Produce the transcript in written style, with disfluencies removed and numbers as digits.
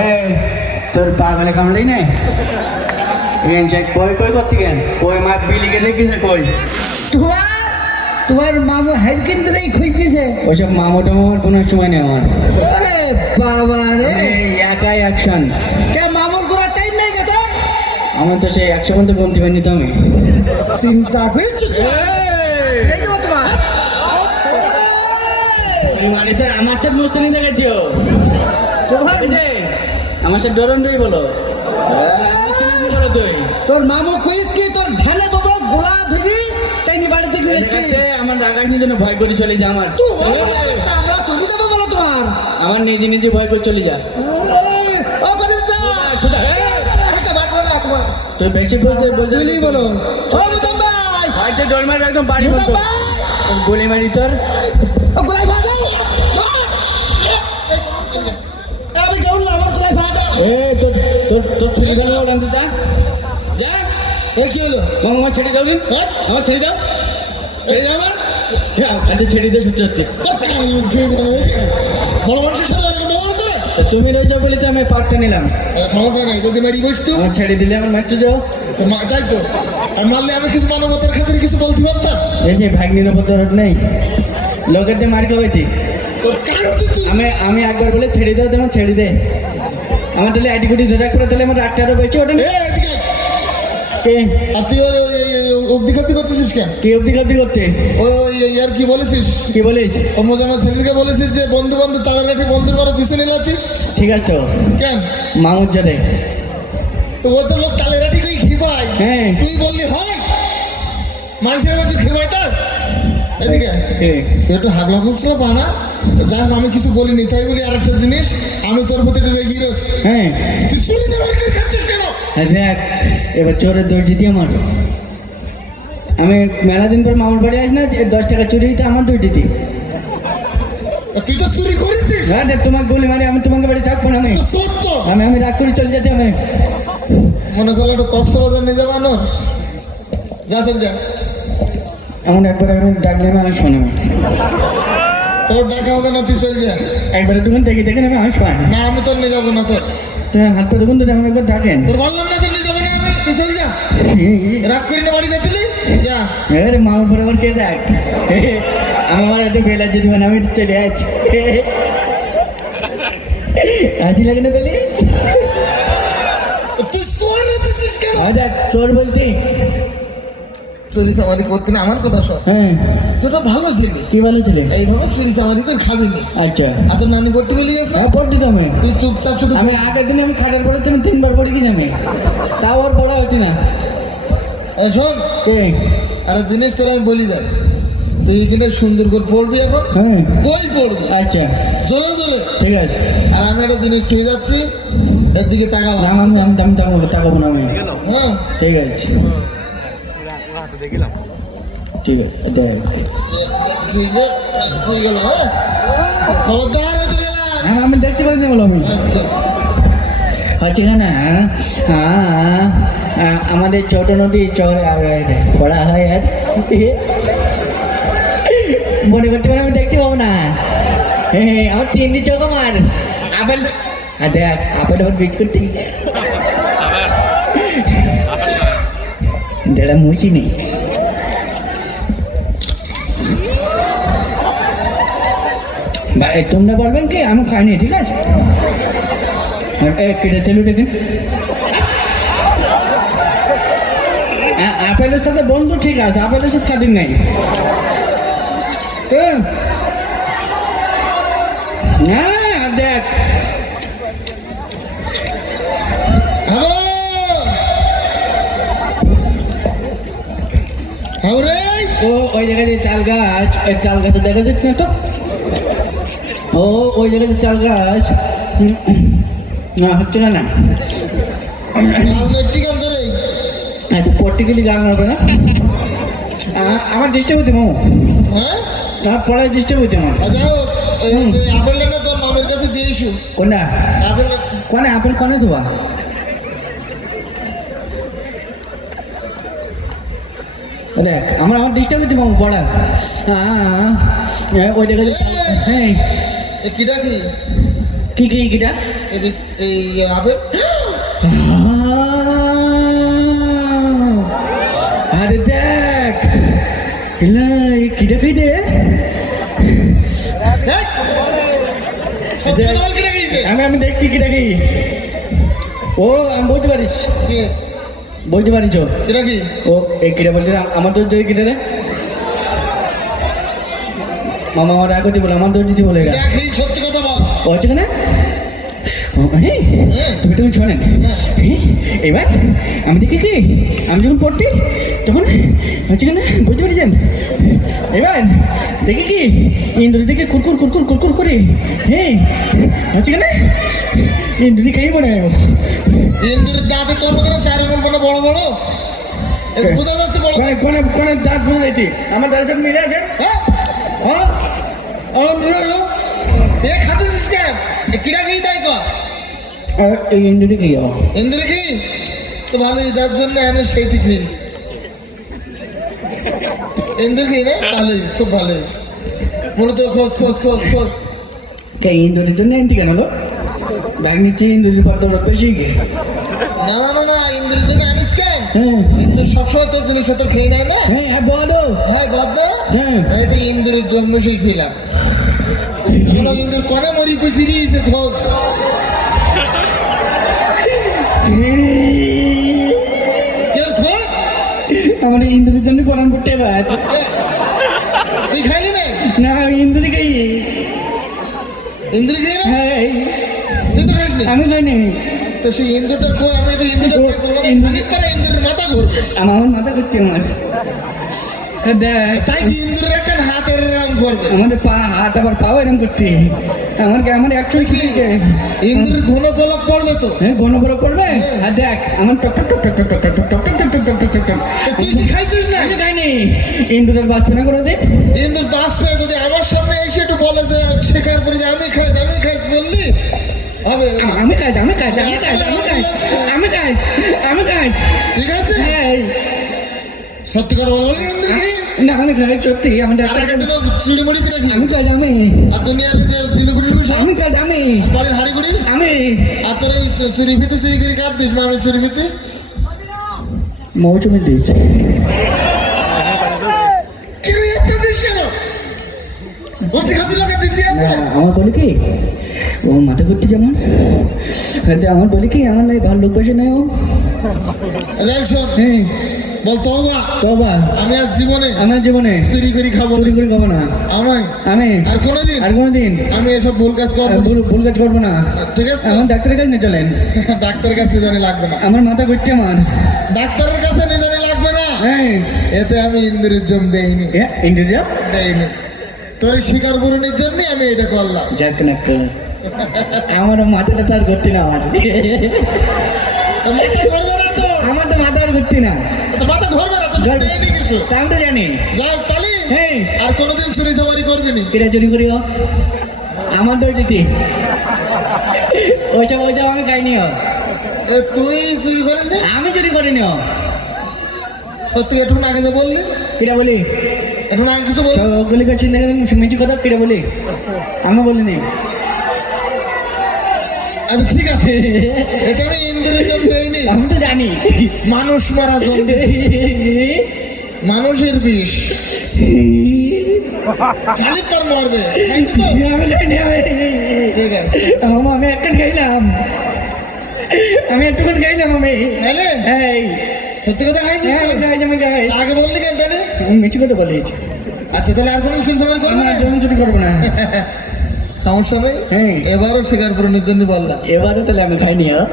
এই তোর পাগলে কামড়াই নাই এখান যাই কই কই করতে গেন কই মা বিলিকে দেখিছে কই তোমার মামু হাইর কিন্তু নেই খুঁজতেছে। ওইসব মামোটা মামার কোনো সময় নেই আমার। আরে বাবা রে, একাই অ্যাকশন। কে মামুর করার টাইম নেই কে তোর? আমার তো সেই 100 পর্যন্ত গুনতে পারিনি তো আমি। চিন্তা করেছি এই তো তোমার মানে তোর আমার সাথে মুস্তানি দেখাচ্ছো তোমার আমার সাথে ডরনটাই বলো বলো তুই তোর মামু কইস কি তোর ঝালে বাবা গোলা ধরি তাই নি বাড়িতে গিয়ে আমার রাগার জন্য ভয় করে চলে যা আমার চামড়া তুলি দেবো বলো তোমার আমার নিজে নিজে ভয় করে চলে যা ও করে যা তুই বেশি বলতে বলি বলো ও মুজাম ভাই ভাইতে ডর মার একদম বাড়ি বলতো গুলি মারি তোর ও গোলাই ভাজো আমি যাউন আমার গোলাই ভাজো এ তোর তোর তোর ছুরি গেল ওখানে যা যা এ কি হলো মামা ছেড়ে দাও দিন আমার ছেড়ে দাও আমার আরে ছেড়ে দে সত্যি বড় মানুষের সাথে আমাকে ব্যবহার করে তুমি রয়েছো বলে তো আমি পাকটা নিলাম সমস্যা নেই যদি মারি বসতো আমার ছেড়ে দিলে আমার মারতে যাও তাই তো আর মারলে আমি কিছু মানবতার ক্ষেত্রে কিছু বলতে পারতাম এই যে ভাগ্নির ওপর দরদ নেই লোকের দিয়ে মার খাওয়াইছি তোর কারো তো আমি একবার বলে ছেড়ে দাও তোমার ছেড়ে দে আমার তাহলে আইডি কুটি ধরে করে তাহলে আমার রাগটারও বেঁচে ওটা না কে আর তুই অব্দি করতেছিস কেন কি অব্দি কব্দি করতে ওই আর কি বলেছিস কি বলিস ও মোজামা সেলিমকে বলেছিস যে বন্ধু বন্ধু টাকাটি বন্ধুর বারো পিছনে লাতি ঠিক আছে তো কেন মামুর জলে তো ও তো লোক টালেরাটি কই খিবাই হ্যাঁ তুই বললি হয় মানুষের তুই খিবাইতাস এদিকে তুই একটু হাগলা বলছিল পানা যাই হোক আমি কিছু বলিনি তাই বলি আর একটা জিনিস আমি তোর প্রতি একটু রেগিরস হ্যাঁ তুই চলে যাবার খাচ্ছিস কেন দেখ এবার চোরের দৌড় জিতি আমার আমি মেলা দিন পর মামুর বাড়ি আস না 10 টাকা চুরিটা আমার দৌড় জিতি তুই তো চুরি করেছিস হ্যাঁ তোমাকে বলি মানে আমি তোমাকে বাড়ি থাকবো না আমি সত্য আমি রাগ করে চলে যেতে আমি মনে করলো একটু কক্সবাজার নিয়ে যাবো আনো যা চল যা এমন একবার আমি ডাকলে আমি আসবো না তোর ডাকা হবে না তুই চল যা একবার তুমি দেখে দেখেন আমি আসবো না আমি তোর নিয়ে যাবো না তোর তুমি হাত পা দেখুন তো আমি একবার ডাকেন তোর বললাম না তোর নিয়ে যাবো না আমি তুই চল যা রাগ করি না বাড়ি যাচ্ছিলি যা এবারে মামা বরাবর কে ডাক আমার একটু বেলা যদি মানে আমি চলে আছি আজি লাগে না তাহলে তুই সোর দিছিস কেন দেখ চোর বলতে চুরি চামারি করতে না আমার কথা শোন হ্যাঁ তুই তো ভালো ছিলি কি বলেছিলেন এইভাবে চুরি চামারি করে খাবি না আচ্ছা আর তোর নানি পড়তে বলি যাস না হ্যাঁ পড়তি তো আমি তুই চুপচাপ শুধু আমি আগের দিন আমি খাটার পরে তুমি 3 বার পড়ে গেছি আমি তাও ওর পড়া হচ্ছে না এই শোন কে আর জিনিস তোর আমি বলি যাই তুই এখানে সুন্দর করে পড়বি এখন হ্যাঁ বই পড়বি আচ্ছা জোরে জোরে ঠিক আছে আর আমি একটা জিনিস ছুঁয়ে যাচ্ছি এর দিকে তাকাবো না আমি তাকাবো না আমি হ্যাঁ ঠিক আছে ঠিক আছে দেখ ঠিক আছে তুই গেল হ্যাঁ খবরদার হতে গেলাম হ্যাঁ আমি দেখতে পারিনি বলো আমি আচ্ছা হচ্ছে না আমাদের ছোট নদী চর পড়া হয় আর মনে করতে পারে আমি দেখতে পাবো না হ্যাঁ আমার 3টি চোখ আমার আপেল দেখ আপেল আবার বীজ করতে যেটা মুছি নেই তোমরা বলবেন কি আমি খাইনি ঠিক আছে কেটে চালুটা দিন আপেলের সাথে বন্ধু ঠিক আছে আপেলের সাথে খাদিন নাই হ্যাঁ দেখ ও ওই জায়গায় যে তাল গাছ ওই তাল গাছে দেখা যাচ্ছে না তো ও ওই জায়গায় যে তাল গাছ না হচ্ছে না পর্টিকুলি গান হবে না আমার ডিস্টার্ব হতে মামু আমার পড়ায় ডিস্টার্ব হতে আমার আপেলটা তোর মামের কাছে দিয়েছ কোনটা আপেল কোনে আপেল কোনে দেবা দেখ আমার ডিস্টার্ব হতে মামু পড়ার ওই জায়গায় হ্যাঁ কিটা কি কি কি কিটা এই আপেল আরে দেখ এলাই কিটা খাই দে দেখ সত্যি কথা বল, কিনে খেয়েছে আমি দেখছি কিটা খাই ও আমি বলতে পারিস কে বলতে পারিস এটা কি ও এই কিটা বলতে আমার দোষ দেয় কিটা রে মামা আমার রাগ করতে বলে আমার দোষ দিতে বলে এরা দেখ এই সত্যি কথা বল ও হচ্ছে কেন হ্যাঁ তুমি তুমি শোনেন এবার আমি দেখি কি আমি যখন পড়ছি তখন হচ্ছে কেন বুঝতে পেরেছেন এবার দেখি কি ইন্দুরি থেকে কুরকুর কুরকুর কুরকুর করে হ্যাঁ হচ্ছে কেন ইন্দুরি খাই মনে হয় ইন্দুরের দাঁতে তোর মতো চার বলবো না বড় বড় বোঝা যাচ্ছে বড় কোনে কোনে দাঁত বুঝে গেছি আমার দাঁতের সাথে মিলে আছে হ্যাঁ হ্যাঁ ও এ খাতেছিস কেন কিরা কি তাই কর এই ইন্দুরি কি যাবো ইন্দুরে কি তো ভালোই যার জন্য এনে সেই দিকে ইন্দুর কি রে ভালোই খুব ভালোই মনে তো খোঁজ খোঁজ খোঁজ খোঁজ কে ইন্দুরির জন্য এনটি কেন গো ব্যাগ নিচ্ছে ইন্দুরির পর দৌড় পেয়েছি কি না না না না ইন্দুরের জন্য আনিস কেন হ্যাঁ ইন্দুর সবসময় তোর জিনিসপত্র খেয়ে নেয় না হ্যাঁ বলো হ্যাঁ বদ্ধ হ্যাঁ এটা ইন্দুরের জন্ম সেই ছিলাম এখন ইন্দুর কনে মরি পেছিলি সে থোক কেউ খোঁজ আমার ইন্দুরির জন্য কোরআন পড়তে এবার তুই খাইলি না না ইন্দুরি খাই ইন্দুর খেয়ে না হ্যাঁ তুই তো খাইস না আমি খাইনি তো সেই ইন্দুরটা খো আমি একটু ইন্দুরটা দেখবো মানে খানিক পরে ইন্দুরের মাথা ঘুরবে আমার মাথা করতে আমার দেখ তাই কি ইন্দুরের একটা হাতের রাম করবে আমাদের পা হাত আবার পাও এরকম করতে আমার একশো ছুটিকে ইন্দুরের ঘন পলক পড়বে তো হ্যাঁ ঘন বড় পড়বে আর দেখ আমার টক টক টক টক টক টক টক টক টক টক টক টক টক টক তুই কি খাইছিস না আমি খাইনি ইন্দুরের বাস পেনা করে দে ইন্দুর পাশ পেয়ে যদি আমার সামনে এসে একটু বলে যে স্বীকার করি যে আমি খাইছি বললি হবে না। আমি খাইছি আমি খাইছি আমি খাইছি আমি খাইছি আমি খাইছি ঠিক আছে হ্যাঁ সত্যি কথা বলো ইন্দুর কি না আমি খাই সত্যি আমি আর ডাক্তার একটা দিন চিড়িমুড়ি কিনে খাই আমি খাইছি আমি আর দুনিয়ার যে জিনিসগুলি সব আমি খাইছি আমি বাড়ির হাড়িগুড়ি আমি আর তোর এই চুরি ফিতে চুরি করে কাট দিস মামের চুরি ফিতে মৌসুমি দিয়েছে কেন একটা দিস কেন ভর্তি খাতি লোকের দিতে আছে আমার বলে কি ও মাথা করতে যেমন আমার বলে কি আমার নাই ভালো লোক বসে নাই ও দেখ শোন হ্যাঁ বল তবা তবা আমি আর জীবনে আমার জীবনে চুরি করে খাবো চুরি করে খাবো না আমায় আমি আর কোনোদিন আর কোনোদিন আমি এসব ভুল কাজ করবো না। ভুল কাজ করবো না ঠিক আছে আমার ডাক্তারের কাছে নিয়ে চলেন ডাক্তারের কাছে জানি লাগবে না আমার মাথা করতে আমার ডাক্তারের কাছে নিয়ে জানি লাগবে না হ্যাঁ এতে আমি ইন্দুরের জম দেইনি ইংরেজি দেইনি তোর স্বীকার করুনির জন্য আমি এটা করলাম যাক না আমার মাথাটা তো আর করতে না আমার মাথা ঘুরবে না তো আমার তো মাথা আর করতে না তো মাথা ঘুরবে না তো দেয়নি কিছু তা আমি তো জানি যাই তালি হ্যাঁ আর কোনোদিন চুরি চামারি করবি নি কিরা চুরি করিও আমার তো দিতি ওইসব আমি খাইনি তুই চুরি করিস না আমি চুরি করিনি সত্যি একটু আগে যে বললি কিরা বলি একটু আগে কিছু বল ওগুলি কাছে মিছি কথা কিরা বলি আমি বলিনি আচ্ছা ঠিক আছে এটা আমি ইন্দুরের জম দেইনি আমি তো জানি মানুষ মারা জম মানুষের বিষ খালি তোর মরবে তাই তো? আমি জানি ঠিক আছে আমি একখান খাইলাম আমি একটুখান খাইলাম আমি তাহলে এই সত্যি কথা খাইছিস হ্যাঁ তো? আমি খাই আগে বললি কেন তাহলে মিছি কথা বলেছি আচ্ছা তাহলে আর কোনো চুরি চামারি করবি আমি না আর যেমন চুরি করবো না সমস্যা নেই হ্যাঁ এবারও স্বীকার পূরণের জন্য বললাম এবারও তাহলে আমি খাইনি ওই!